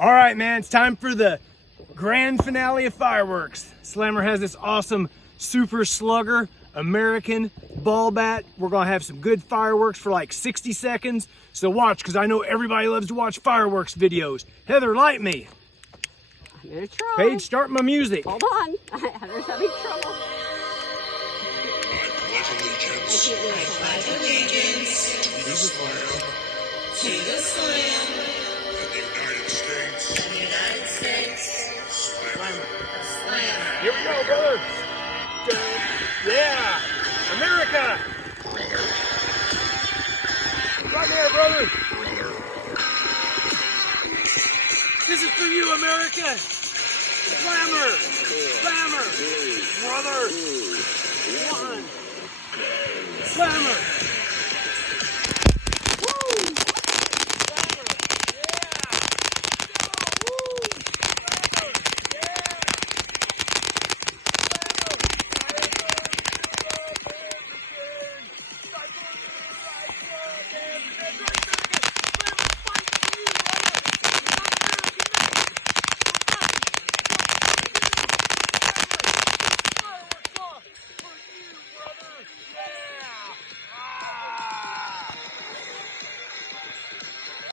All right, man, it's time for the grand finale of fireworks. Slammer has this awesome Super Slugger American ball bat. We're gonna have some good fireworks for like 60 seconds. So watch, because I know everybody loves to watch fireworks videos. Heather, light me. I'm gonna try. Paige, start my music. Hold on. Heather's having trouble. I pledge allegiance to the flag and the United States. Here we go, brother. Yeah, America. Right there, brother. This is for you, America. Slammer, brother. One. Slammer.